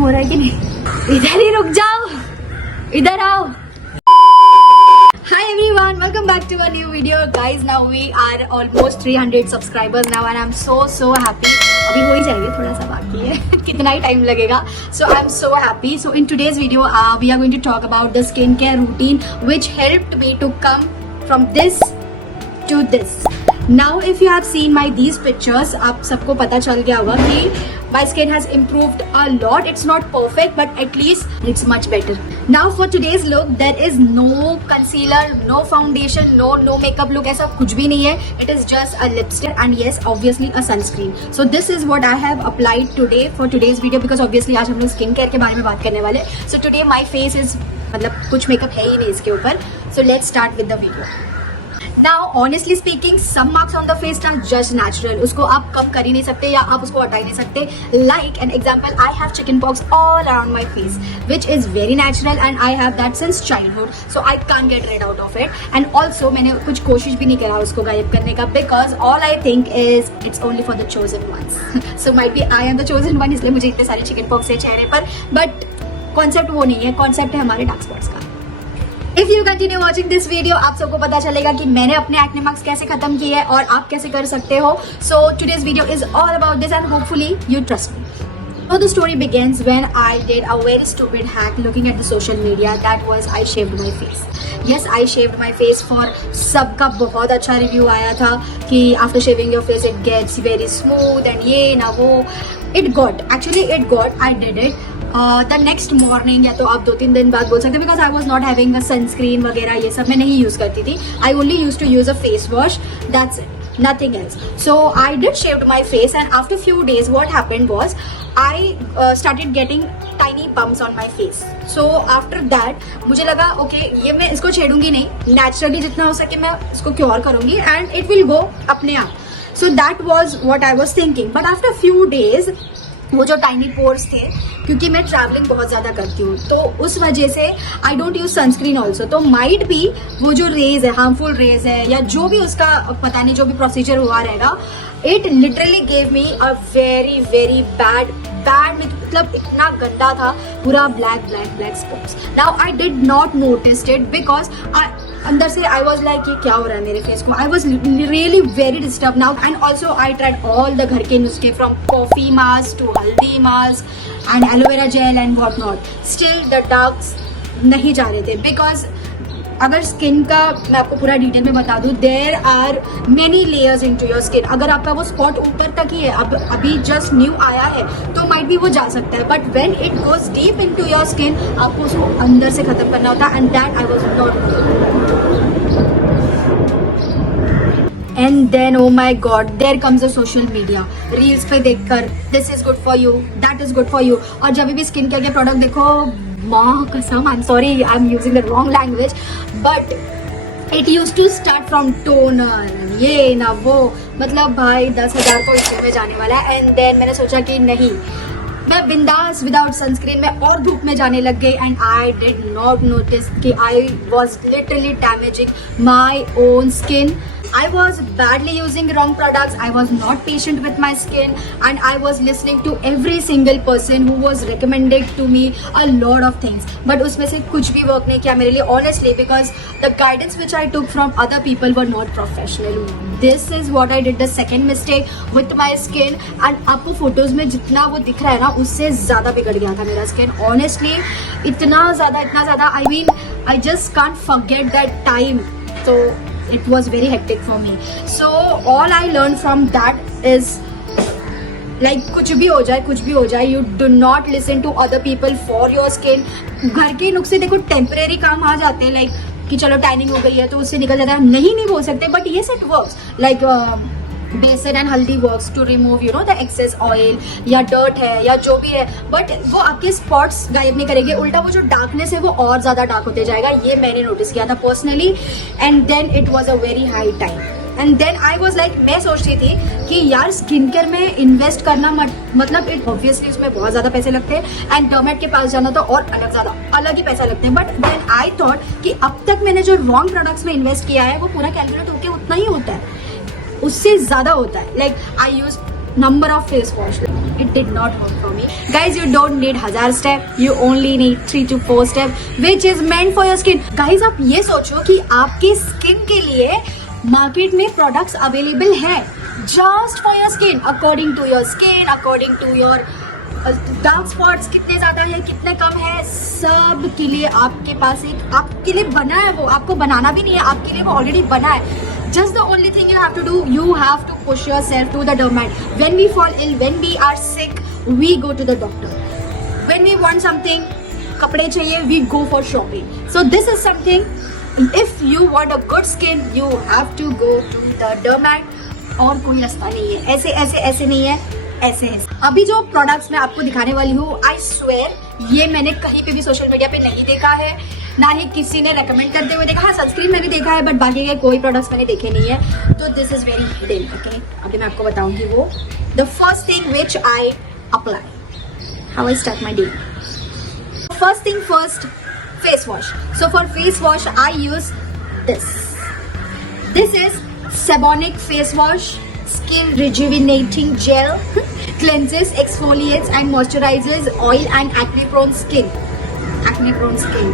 हो रहा है कि नहीं? इधर ही रुक जाओ, इधर आओ. Hi everyone, welcome back to a new video. Guys, now we are almost 300 subscribers now and I'm so happy. अभी हो ही जाएंगे, थोड़ा सा बाकी है. कितना ही टाइम लगेगा. So I'm so happy. So in today's video, we are going to talk about the skincare routine which helped me to come from this to this. Now if you have seen my these pictures, आप सबको पता चल गया होगा कि my skin has improved a lot. It's not perfect but at least it's much better. Now for today's look, there is no concealer, no foundation, no makeup look. ऐसा कुछ भी नहीं है. It is just a lipstick and yes, obviously a sunscreen. So this is what I have applied today for today's video because obviously आज हम लोग skin care के बारे में बात करने वाले. So today my face is मतलब कुछ मेकअप है ही नहीं इसके ऊपर. So let's start with the video. Now honestly speaking, some marks on the face are just natural. उसको आप कम कर ही नहीं सकते या आप उसको हटा ही नहीं सकते. Like an example, I have chickenpox all around my face, which is very natural and I have that since childhood. So I can't get rid out of it. And also मैंने कुछ कोशिश भी नहीं करा उसको गायब करने का because all I think is it's only for the chosen ones. So might be I am the chosen one, इसलिए मुझे इतने सारी chickenpox है चेहरे पर. But concept वो नहीं है, concept है हमारे dark spots का. If you continue watching this video, आप सबको पता चलेगा कि मैंने अपने acne marks कैसे खत्म किए हैं और आप कैसे कर सकते हो. So today's video is all about this and hopefully you trust me. So the story begins when I did a very stupid hack looking at the social media. That was I shaved my face. Yes, I shaved my face for सबका बहुत अच्छा review आया था कि after shaving your face it gets very smooth and ये ना वो. It got, I did it. The next morning या तो आप 2-3 दिन बाद बोल सकते हैं because I was not having a sunscreen वगैरह ये सब मैं नहीं यूज़ करती थी. I only use to use a face wash, that's it, nothing else. So I did shaved my face and after few days what happened was I started getting tiny bumps on my face. So after that मुझे लगा okay ये मैं इसको छेड़ूंगी नहीं, naturally जितना हो सके मैं इसको क्योर करूंगी and it will go अपने आप. So that was what I was thinking. But after few days वो जो टाइनी पोर्स थे, क्योंकि मैं ट्रैवलिंग बहुत ज़्यादा करती हूँ तो उस वजह से आई डोंट यूज सनस्क्रीन ऑल्सो. तो माइट भी वो जो रेज है, हार्मफुल रेज है या जो भी उसका पता नहीं जो भी प्रोसीजर हुआ रहेगा, it literally gave me a very bad मतलब इतना गंदा था, पूरा black spots. Now I did not notice it because अंदर से आई वॉज लाइक ये क्या हो रहा है मेरे फेस को. I was really very disturb now and also I tried all the घर के नुस्खे from coffee mask to haldi mask and aloe vera gel and what not. Still the darks नहीं जा रहे थे बिकॉज अगर स्किन का मैं आपको पूरा डिटेल में बता दूं, there are many layers into your skin. अगर आपका वो स्पॉट ऊपर तक ही है, अब अभी जस्ट न्यू आया है तो माइट भी वो जा सकता है, but when it goes deep into your skin आपको उसको अंदर से खत्म करना होता है and that I was not. And then oh my god there comes a social media reels पे देखकर this is good for you, that is good for you. और जब भी स्किन केयर के प्रोडक्ट देखो, माँ कसम, I am sorry I am using the wrong language but it use to start from toner ये ना वो, मतलब भाई 10,000 को इसी में जाने वाला है. एंड देन मैंने सोचा कि नहीं, मैं बिंदास विदाउट सनस्क्रीन में और धूप में जाने लग गई and I did not notice कि I was literally damaging my own skin. I was badly using wrong products. I was not patient with my skin and I was listening to every single person who was recommended to me a lot of things. But उसमें से कुछ भी work नहीं किया मेरे लिए honestly because the guidance which I took from other people were not professional. This is what I did the second mistake with my skin and आपको photos में जितना वो दिख रहा है ना उससे ज़्यादा बिगड़ गया था मेरा skin. Honestly इतना ज़्यादा I mean I just can't forget that time. So it was very hectic for me. So all I learned from that is like कुछ भी हो जाए you do not listen to other people for your skin. घर के नुस्खे देखो temporary काम आ जाते हैं like कि चलो टैनिंग हो गई है तो उससे निकल जाता है, नहीं बोल सकते but yes it works. Like besan and haldi works to remove you know the excess oil या डर्ट है या जो भी है, बट वो आपके स्पॉट्स गायब नहीं करेंगे, उल्टा वो जो डार्कनेस है वो और ज़्यादा डार्क होते जाएगा. ये मैंने नोटिस किया था personally and then it was a very high time. And then I was like मैं सोचती थी कि यार स्किन केयर में इन्वेस्ट करना मतलब इट ऑब्वियसली उसमें बहुत ज़्यादा पैसे लगते हैं एंड डर्मेट के पास जाना तो और अलग ही पैसा लगते हैं. बट देन आई थॉट कि अब तक मैंने जो रॉन्ग प्रोडक्ट्स में इन्वेस्ट किया है वो पूरा कैलकुलेट होकर उतना ही होता है, उससे ज़्यादा होता है. Like I use number of face wash. It did not work for me. Guys, you don't need 1000 step, you only need 3 to 4 step, which is meant for your skin. Guys, आप ये सोचो कि आपकी स्किन के लिए market में products available है just for your skin, according to your skin, according to your dark spots कितने ज्यादा है, कितने कम है, सब के लिए आपके पास एक आपके लिए बना है. वो आपको बनाना भी नहीं है, आपके लिए वो ऑलरेडी बना है. Just the only thing you have to do, you have to push yourself to the dermat. When we fall ill, when we are sick, we go to the doctor. When we want something, कपड़े चाहिए, we go for shopping. So this is something, if you want a good skin, you have to go to the dermat. और कोई रास्ता नहीं है, ऐसे ऐसे ऐसे नहीं है, ऐसे ऐसे. अभी जो प्रोडक्ट्स मैं आपको दिखाने वाली हूँ, I swear ये मैंने कहीं पे भी सोशल मीडिया पे नहीं देखा है, ना ही किसी ने रेकमेंड करते हुए देखा. हाँ, सनस्क्रीन में भी देखा है, बट बाकी के कोई प्रोडक्ट्स मैंने देखे नहीं है. तो this is very hidden. Okay, अभी मैं आपको बताऊंगी वो. The first thing which I apply, how I start my day. First thing first, face wash. So for face wash I use this is Sebonic face wash skin rejuvenating gel. Cleanses, exfoliates and moisturizes oil and acne prone skin.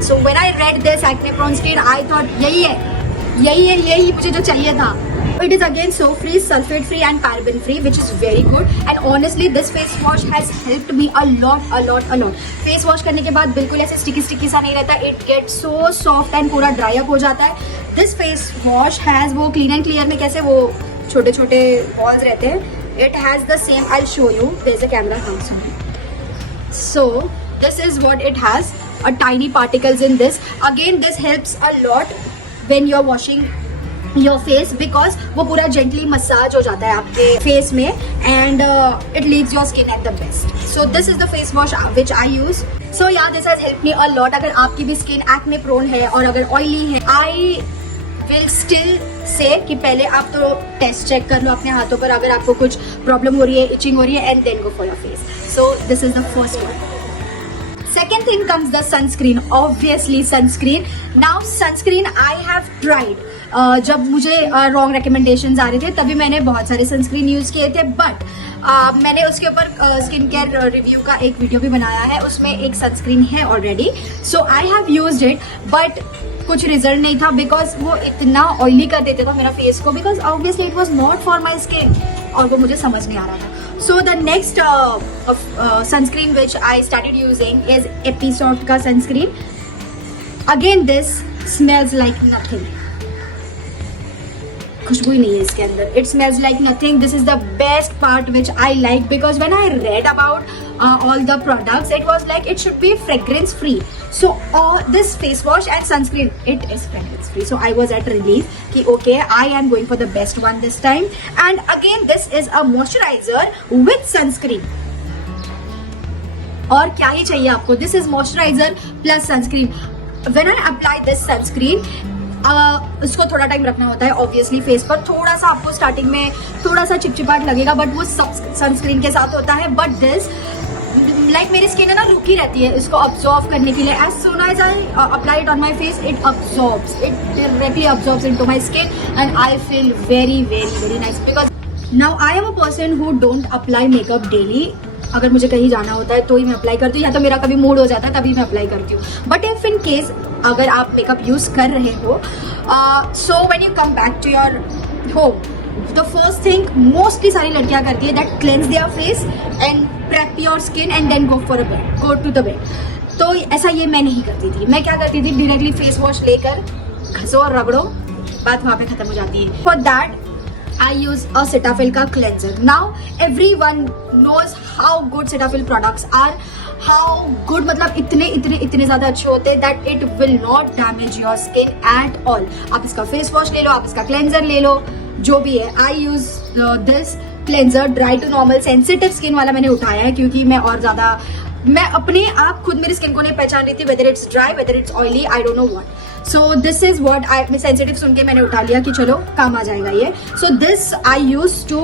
So when I read this acne prone skin, I thought यही मुझे जो चाहिए था. It is again soap free, sulfate free and paraben free, which is very good. And honestly, this face wash has helped me a lot. Face wash करने के बाद बिल्कुल ऐसे sticky सा नहीं रहता. It gets so soft and पूरा dry up हो जाता है. This face wash has वो clean and clear में कैसे वो छोटे छोटे balls रहते हैं. It has the same. I'll show you. There's a camera. So this is what it has. A tiny particles in this. Again, this helps a lot when you're washing your face because वो पूरा gently massage हो जाता है आपके face में and it leaves your skin at the best. So this is the face wash which I use. So yeah, this has helped me a lot. अगर आपकी भी skin acne prone है और अगर oily है, I will still say कि पहले आप तो टेस्ट चेक कर लो अपने हाथों पर अगर आपको कुछ प्रॉब्लम हो रही है, इचिंग हो रही है, and then go for your face. So this is the first one. Second thing comes the sunscreen. Obviously sunscreen. Now sunscreen I have tried. जब मुझे रॉन्ग रिकमेंडेशंस आ रहे थे तभी मैंने बहुत सारे सनस्क्रीन यूज किए थे, बट मैंने उसके ऊपर स्किन केयर रिव्यू का एक वीडियो भी बनाया है, उसमें एक सनस्क्रीन है already. So I have used it, but कुछ रिजल्ट नहीं था बिकॉज वो इतना ऑयली कर देता था मेरा फेस को, because obviously it was not for my skin और वो मुझे समझ नहीं आ रहा था. So the next sunscreen which I started using is Episode का sunscreen. Again this smells like nothing. खुशबू ही नहीं है इसके अंदर. It smells like nothing. This is the best part which I like because when I read about all the products, it was like it should be fragrance free. So this face wash and sunscreen, it is fragrance free. So I was at relief कि okay, I am going for the best one this time. And again, this is a moisturizer with sunscreen. और क्या ही चाहिए आपको? This is moisturizer plus sunscreen. When I apply this sunscreen, उसको थोड़ा time रखना होता है ऑब्वियसली फेस पर. थोड़ा सा आपको स्टार्टिंग में थोड़ा सा चिपचिपाट लगेगा, बट वो सब सनस्क्रीन के साथ होता है. बट दिस लाइक मेरी स्किन है ना रुकी रहती है इसको अब्सॉर्ब करने के लिए. As soon as I apply it on my face, it absorbs, it directly absorbs into my skin and I feel very very very nice. Because now I am a person who don't apply makeup daily. अगर मुझे कहीं जाना होता है तो ही मैं apply करती हूँ, या तो मेरा कभी मूड हो जाता है तभी मैं अप्लाई करती हूँ. बट इफ इन केस अगर आप मेकअप यूज कर रहे हो, so when you come back to your home, the first thing mostly सारी लड़कियां करती है that cleanse their face and prep your skin and then go to the bed. तो ऐसा ये मैं नहीं करती थी. मैं क्या करती थी, डायरेक्टली फेस वॉश लेकर घसो और रगड़ो, बात वहाँ पे खत्म हो जाती है. For that I use a Cetaphil का cleanser. Now everyone knows how good Cetaphil products are. How good मतलब इतने ज़्यादा अच्छे होते हैं that it will not damage your skin at all. आप इसका फेस वॉश ले लो, आप इसका क्लेंजर ले लो, जो भी है. I use this cleanser dry to normal sensitive skin वाला मैंने उठाया है क्योंकि मैं अपने आप खुद मेरी स्किन को नहीं पहचान रही थी whether it's dry, whether it's oily, I don't know what. So this is what मैं sensitive सुन के मैंने उठा लिया कि चलो काम आ जाएगा ये. So this I use to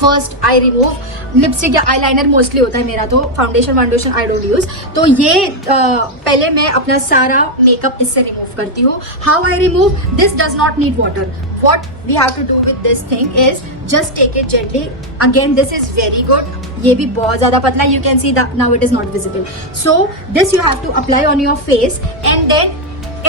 first I remove lipstick या eyeliner मोस्टली होता है मेरा, तो फाउंडेशन I don't use. तो ये पहले मैं अपना सारा मेकअप इससे रिमूव करती हूँ. How I remove? This does not need water. What we have to do with this thing is just take it gently. Again, this is very good. ये भी बहुत ज्यादा पतला, you can see now it is not visible. So this you have to apply on your face and then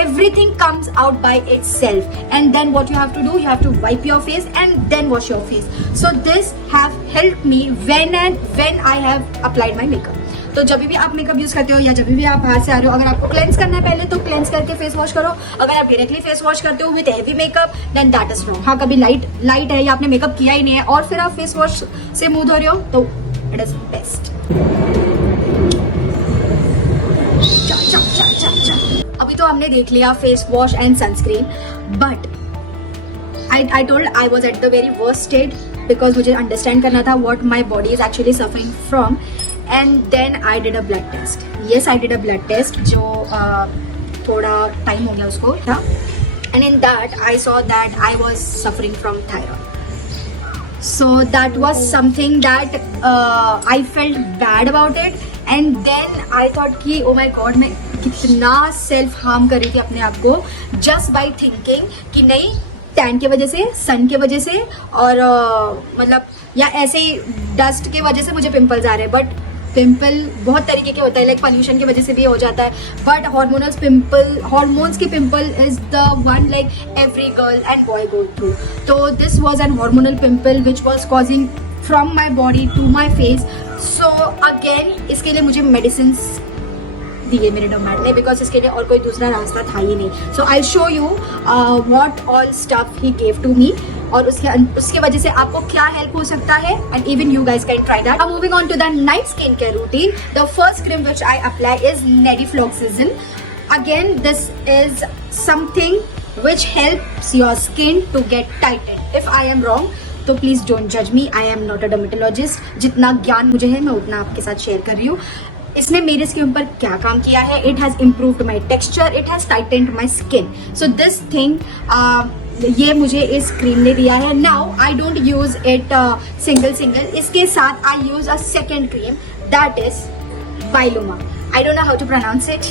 everything comes out by itself, and then what you have to do, you have to wipe your face and then wash your face. So this have helped me when I have applied my makeup. तो जब भी आप makeup use करते हो या जब भी आप बाहर से आ रहे हो, अगर आपको क्लेंस करना है पहले तो क्लेंस करके फेस वॉश करो. अगर आप डायरेक्टली फेस वॉश करते हो with heavy makeup then that is wrong. हाँ, कभी लाइट है या आपने मेकअप किया ही नहीं है और फिर आप फेस वॉश से मुंह धो रहे हो तो इट इज बेस्ट. अभी तो हमने देख लिया face wash and sunscreen, but I told I was at the very worst state because मुझे अंडरस्टैंड करना था what my body is actually suffering from. And then I did a blood test. Yes, I did a blood test जो थोड़ा time हो गया उसको था. And in that I saw that I was suffering from thyroid. So that was something that I felt bad about it, and then I thought कि oh my god, मैं कितना self harm कर रही थी अपने आप को just by thinking कि नहीं, टैन की वजह से, सन की वजह से और मतलब या ऐसे ही डस्ट की वजह से मुझे पिंपल्स आ रहे हैं. बट पिंपल बहुत तरीके के होता है, लाइक पॉल्यूशन की वजह से भी हो जाता है. बट हॉर्मोन्स के pimple is the one like every girl and boy go through. तो this was an hormonal pimple which was causing from my body to my face. So again इसके लिए मुझे मेडिसिन दिए मेरे डॉक्टर ने, because इसके लिए और कोई दूसरा रास्ता था ही नहीं. So I show you what all stuff he gave to me, और उसके वजह से आपको क्या हेल्प हो सकता है, and even you guys can try that. Moving on to the night skin care routine, the first cream which I apply is nadifloxacin. Again this is something which helps your skin to get tightened. If I am wrong तो please don't जज me, I am not a dermatologist. जितना ज्ञान मुझे है मैं उतना आपके साथ शेयर कर रही हूँ. इसने मेरे स्किन पर क्या काम किया है, it has improved my texture, it has tightened my skin. So this thing ये मुझे इस क्रीम ने दिया है. Now I don't use it single. इसके साथ I use a second cream that is Biluma. I don't know how to pronounce it.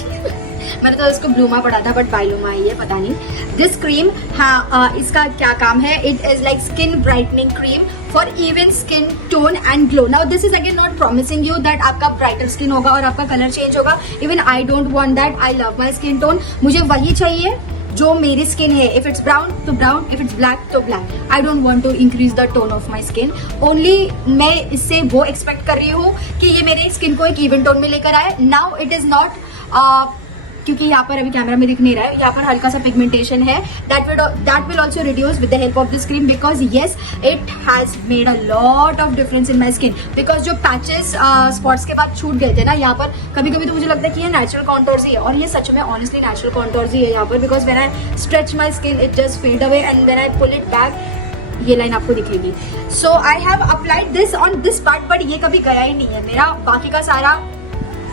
मैंने तो इसको ब्लूमा पढ़ा था बट बाइलूमा है ये, पता नहीं. दिस क्रीम, हाँ, इसका क्या काम है, it is like skin brightening cream for even skin tone and glow. Now this is again not promising you that आपका ब्राइटर स्किन होगा और आपका कलर चेंज होगा. Even I don't want that. I love my skin tone. मुझे वही चाहिए जो मेरी स्किन है. इफ इट्स ब्राउन तो ब्राउन, इफ इट्स ब्लैक तो black. I don't want to increase the tone of my skin. Only मैं इससे वो एक्सपेक्ट कर रही हूँ कि ये मेरे स्किन को एक इवन टोन में लेकर आए. नाउ इट इज नॉट, क्योंकि यहाँ पर अभी कैमरा में दिख नहीं रहा है, यहाँ पर हल्का सा पिगमेंटेशन है. That will also reduce with the help of this cream, because yes it has made a lot of difference in my skin. Because जो पैचेस स्पॉट्स के बाद छूट गए थे ना यहाँ पर, कभी कभी तो मुझे लगता है कि ये नेचुरल कॉन्टोर्स ही है, और ये सच में ऑनेस्टली नेचुरल कॉन्टोर्स ही है यहाँ पर. Because when I stretch my skin it just fade away and when I pull it back ये लाइन आपको दिखेगी. So I have applied this on this part, but ये कभी गया ही नहीं है मेरा, बाकी का सारा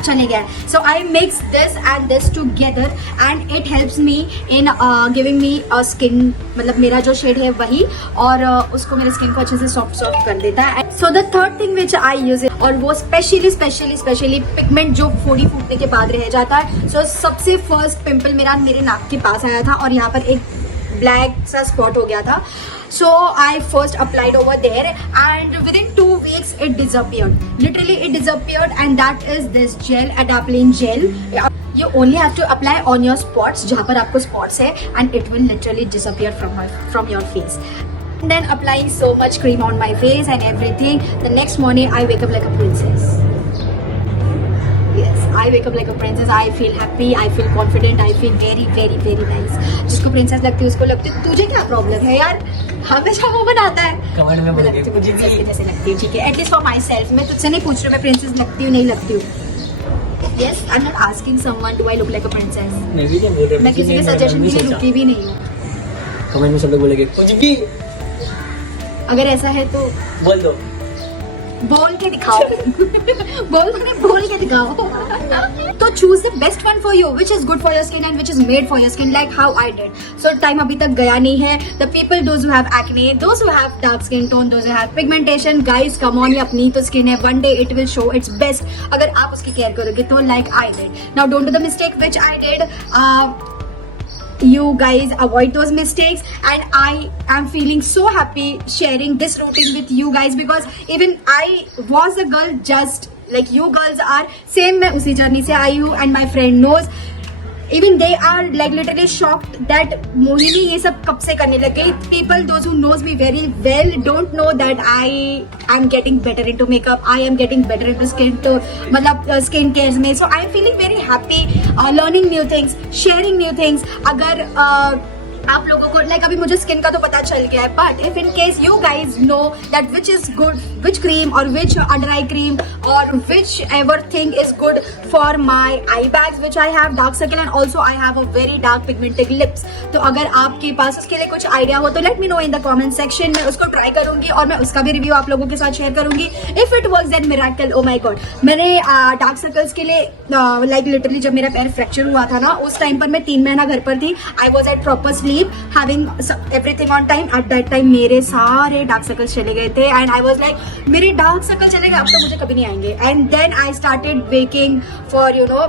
चले गया. So I mix this and this together and it helps me in giving me a skin, मतलब मेरा जो शेड है वही, और उसको मेरे स्किन को अच्छे से सॉफ्ट कर देता है. So the third thing which I use it, और वो स्पेशली पिगमेंट जो फोड़ी फूटने के बाद रह जाता है. सो सबसे फर्स्ट पिंपल मेरा मेरे नाक के पास आया था और यहाँ पर एक ब्लैक सा स्पॉट हो गया था. So I first applied over there and within 2 weeks it disappeared. Literally it disappeared, and that is this gel, Adapalene gel. You only have to apply on your spots जहाँ पर आपको spots है, and it will literally disappear from your face. And then applying so much cream on my face and everything. The next morning I wake up like a princess. Yes, I wake up like a princess. I feel happy, I feel confident, I feel very very very nice. जिसको princess लगती है उसको लगती है. तुझे क्या problem है यार, हमेशा वो बनाता है. कमेंट में बोलिए मुझे जैसे लगती है, ठीक है. एटलीस्ट फॉर माई सेल्फ, मैं तुझसे नहीं पूछ रही हूँ मैं प्रिंसेस लगती हूँ नहीं लगती हूँ. Yes, I'm not asking someone do I look like a princess. मैं किसी के सजेशन के लिए रुकी भी नहीं हूँ. कमेंट में सब लोग बोलेंगे कुछ भी, अगर ऐसा है तो बोल दो, बोल के दिखाओ. बोल के दिखाओ. तो choose the best one for you which is good for your skin and which is made for your skin, like how I did. So time अभी तक गया नहीं है. The people those who have acne, those who have dark skin tone, those who have pigmentation, guys come on, ये अपनी तो skin है. One day it will show it's best अगर आप उसकी केयर करोगे तो, like I did. Now don't do the mistake which I did. you guys avoid those mistakes, and I am feeling so happy sharing this routine with you guys because even I was a girl just like you girls are. Same मैं उसी journey से आई हूँ and my friend knows. Even they are like literally shocked that Mohini ये सब कब से करने लग गई. People those who knows me very well don't know that I am getting better into makeup. I am getting better into skin to मतलब skin cares में. So I am feeling very happy learning new things, sharing new things. अगर आप लोगों को like अभी मुझे skin का तो पता चल गया है, but if in case you guys know that which is good, which cream और विच अंडर आई क्रीम और which ever thing is good for my I bags which I have dark circle and also I have a very dark pigmented lips. तो अगर आपके पास उसके लिए कुछ idea हो तो late me know in the comment section. मैं उसको ट्राई करूंगी और मैं उसका भी रिव्यू आप लोगों के साथ शेयर करूंगी. If it works then miracle. Oh my god, मैंने डार्क सर्कल्स के लिए लाइक लिटरली जब मेरा पैर फ्रैक्चर हुआ था ना उस टाइम पर मैं 3 महीना घर पर थी. आई was eight proper sleep having everything on time. At that time मेरे सारे डार्क सर्कल्स चले गए थे and I was like मेरे डार्क सर्कल चले गए, अब तो मुझे कभी नहीं आएंगे. And then I started waking for you know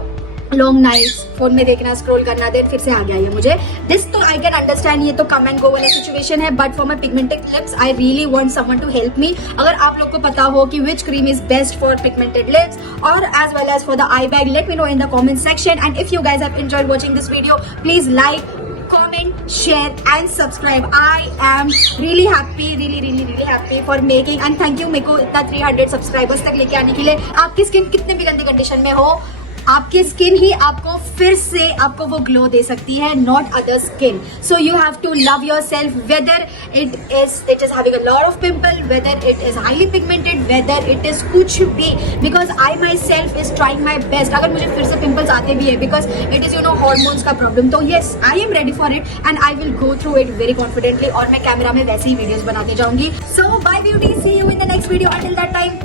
long nights, phone में देखना, स्क्रॉल करना, देन फिर से आ गया ये मुझे. दिस तो आई कैन अंडरस्टैंड, ये तो कम एंड गो वाला सिचुएशन है, but for my pigmented lips I really want someone to help me. अगर आप लोग को पता हो कि which cream is best for pigmented lips और as well as for the eye bag, let me know in the comment section. And if you guys have enjoyed watching this video please like, comment, share and subscribe. I am really happy for making and thank you मेरे को इतना 300 subscribers तक लेके आने के लिए. आपकी skin कितने भी गंदी कंडीशन में हो, आपकी स्किन ही आपको फिर से आपको वो ग्लो दे सकती है, not other skin. So you have to love yourself, whether it is having a lot of pimple, whether it is highly pigmented, whether it is कुछ भी, because I myself is trying my best. अगर मुझे फिर से pimples आते भी है because it is you know hormones का प्रॉब्लम, तो yes I am ready for it and I will go through it very confidently. और मैं कैमरा में वैसे ही वीडियोज बनाती जाऊंगी. So bye beauty, see you in the next video. Until that time,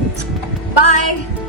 bye.